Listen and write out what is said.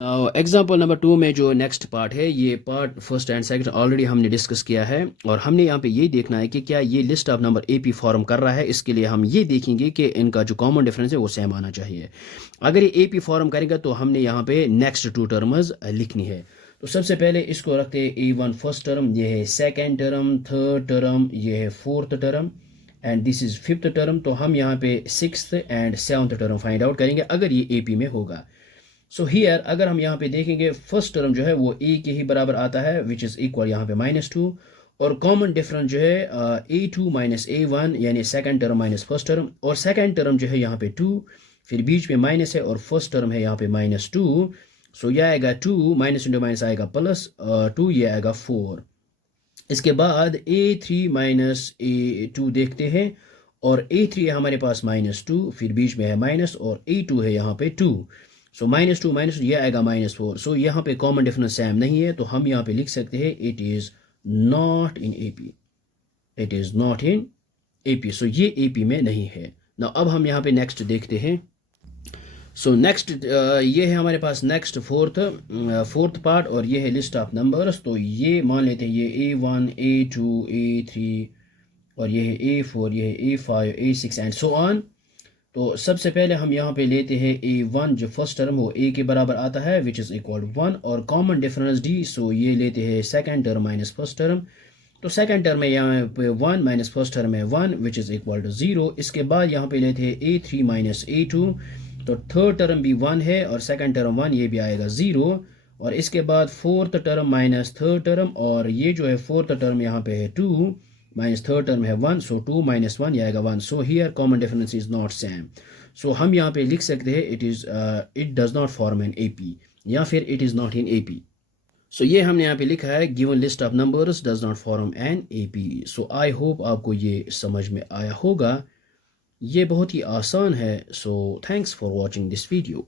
Example number 2 में जो next part है, ये part first and second already हमने डिस्कस किया है और हमने यहाँ पे ये देखना है कि क्या ये list of number AP form कर रहा है। इसके लिए हम ये देखेंगे कि इनका जो कॉमन डिफरेंस है वो सेम आना चाहिए। अगर ये एपी फॉर्म करेगा तो हमने यहाँ पे नेक्स्ट टू टर्म्स लिखनी है। तो सबसे पहले इसको रखते हैं A1 फर्स्ट टर्म, ये है सेकेंड टर्म, थर्ड टर्म, ये है fourth term and this is fifth term. तो हम यहाँ पे sixth and seventh term find out करेंगे अगर ये एपी में होगा। सो हियर अगर हम यहाँ पे देखेंगे फर्स्ट टर्म जो है वो ए के ही बराबर आता है विच इज़ इक्वल यहाँ पे -2 और कॉमन डिफरेंस जो है A2 माइनस A1 यानी second term minus first term और सेकंड टर्म जो है यहाँ पे 2 फिर बीच में माइनस है और फर्स्ट टर्म है यहाँ पे -2। सो यह आएगा 2 माइनस इंटू माइनस आएगा प्लस 2 ये आएगा 4। इसके बाद A3 माइनस A2 देखते हैं और A3 है हमारे पास -2 फिर बीच में है माइनस और A2 है यहाँ पे 2। सो -2 माइनस ये आएगा -4। सो यहाँ पे कॉमन डिफरेंस सेम नहीं है तो हम यहाँ पे लिख सकते हैं it is not in AP, it is not in AP. So ये एपी में नहीं है ना। अब हम यहाँ पे नेक्स्ट देखते हैं। सो नेक्स्ट ये है हमारे पास नेक्स्ट फोर्थ पार्ट और ये है लिस्ट ऑफ नंबर्स। तो ये मान लेते हैं ये A1 A2 A3 और ये है A4 ये है A5 A6 and so on. तो सबसे पहले हम यहाँ पे लेते हैं A1 जो फर्स्ट टर्म वो A के बराबर आता है विच इज़ इक्वल 1 और कॉमन डिफरेंस D। सो ये लेते हैं second term minus first term. तो सेकंड टर्म में यहाँ पे 1 माइनस फर्स्ट टर्म में 1 विच इज़ इक्वल टू 0। इसके बाद यहाँ पे लेते हैं A3 माइनस A2। तो थर्ड टर्म भी 1 है और सेकंड टर्म 1 ये भी आएगा 0 और इसके बाद fourth term minus third term और ये जो है फोर्थ टर्म यहाँ पे है 2 माइनस थर्ड टर्म है 1। सो 2 माइनस 1 ये आएगा 1। So here common difference is not same. So हम यहाँ पे लिख सकते हैं it does not form an AP या फिर it is not in AP. So ये हमने यहाँ पे लिखा है given list of numbers does not form an AP. So I hope आपको ये समझ में आया होगा। ये बहुत ही आसान है। So thanks for watching this video.